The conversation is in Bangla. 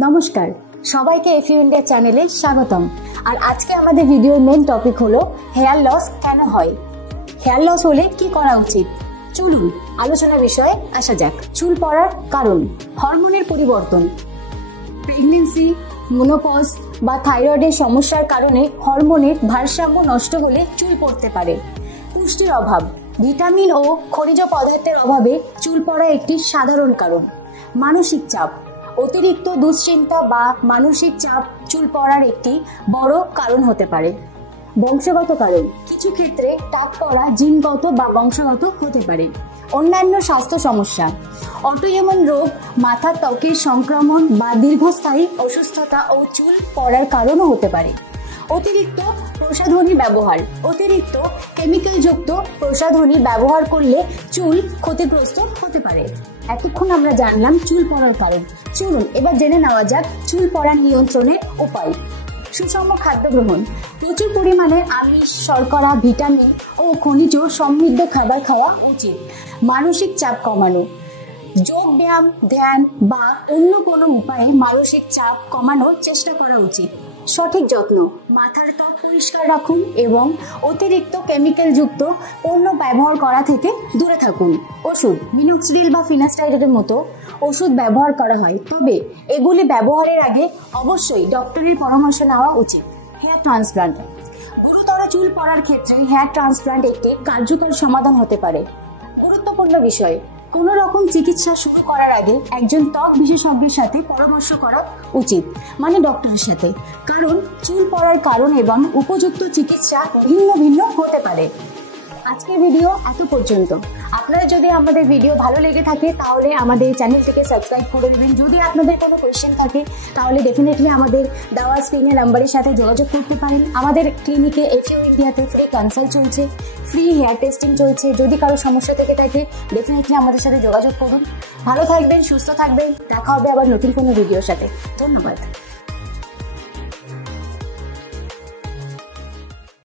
নমস্কার, সবাইকে এফইউ ইন্ডিয়া চ্যানেলে স্বাগতম। আর আজকে আমাদের ভিডিওর মেন টপিক হলো হেয়ার লস কেন হয়, হেয়ার লস হলে কি করা উচিত। চলুন আলোচনার বিষয়ে আসা যাক। চুল পড়ার কারণ: হরমোনের পরিবর্তন, প্রেগন্যান্সি, মেনোপজ বা থাইরয়েডের সমস্যার কারণে হরমোনের ভারসাম্য নষ্ট হলে চুল পড়তে পারে। পুষ্টির অভাব, ভিটামিন ও খনিজ পদার্থের অভাবে চুল পড়া একটি সাধারণ কারণ। মানসিক চাপ, অতিরিক্ত দুশ্চিন্তা বা মানসিক চাপ চুল পড়ার একটি বড় কারণ হতে পারে। বংশগত কারণ, কিছু ক্ষেত্রে টাক পড়া জিনগত বা বংশগত হতে পারে। অন্যান্য স্বাস্থ্য সমস্যা, অটোইমিউন রোগ, মাথার ত্বকের সংক্রমণ বা দীর্ঘস্থায়ী অসুস্থতা ও চুল পড়ার কারণও হতে পারে। অতিরিক্ত প্রসাধনী ব্যবহার, অতিরিক্ত কেমিক্যালযুক্ত প্রসাধনী ব্যবহার করলে চুল ক্ষতিগ্রস্ত হতে পারে। এতক্ষণ আমরা জানলাম চুল পড়ার কারণ। চলুন এবার জেনে নেওয়া যাক চুল পড়ার নিয়ন্ত্রণের উপায়। সুষম খাদ্য গ্রহণ, প্রচুর পরিমাণে আমিষ, শর্করা, ভিটামিন ও খনিজ সমৃদ্ধ খাবার খাওয়া উচিত। মানসিক চাপ কমানো, যোগ ব্যায়াম, ধ্যান বা অন্য কোনো উপায়ে মানসিক চাপ কমানোর চেষ্টা করা উচিত। সঠিক যত্ন, মাথার ত্বক পরিষ্কার রাখুন এবং অতিরিক্ত কেমিক্যালযুক্ত পণ্য ব্যবহার করা থেকে দূরে থাকুন। ওষুধ, মিনোক্সিডিল বা ফিনাস্টাইডের মতো ওষুধ ব্যবহার করা হয়, তবে এগুলি ব্যবহারের আগে অবশ্যই ডক্টরের পরামর্শ নেওয়া উচিত। হেয়ার ট্রান্সপ্লান্ট, গুরুতর চুল পড়ার ক্ষেত্রে হেয়ার ট্রান্সপ্লান্ট একটি কার্যকর সমাধান হতে পারে। গুরুত্বপূর্ণ বিষয়, কোন রকম চিকিৎসা শুরু করার আগে একজন ত্বক বিশেষজ্ঞের সাথে পরামর্শ করা উচিত, মানে ডক্টরের সাথে, কারণ চুল পড়ার কারণ এবং উপযুক্ত চিকিৎসা ভিন্ন ভিন্ন হতে পারে। আজকের ভিডিও এত পর্যন্ত। আপনারা যদি আমাদের ভিডিও ভালো লেগে থাকে তাহলে আমাদের চ্যানেলটিকে সাবস্ক্রাইব করে দেবেন। যদি আপনাদের কোনো কোয়েশ্চেন থাকে তাহলে ডেফিনেটলি আমাদের দেওয়া স্ক্রিনের নাম্বারের সাথে যোগাযোগ করতে পারেন। আমাদের ক্লিনিকে এফইউ ইন্ডিয়াতে ফ্রি কনসাল্ট চলছে, ফ্রি হেয়ার টেস্টিং চলছে। যদি কারো সমস্যা থেকে থাকে ডেফিনেটলি আমাদের সাথে যোগাযোগ করুন। ভালো থাকবেন, সুস্থ থাকবেন। দেখা হবে আবার নতুন কোনো ভিডিওর সাথে। ধন্যবাদ।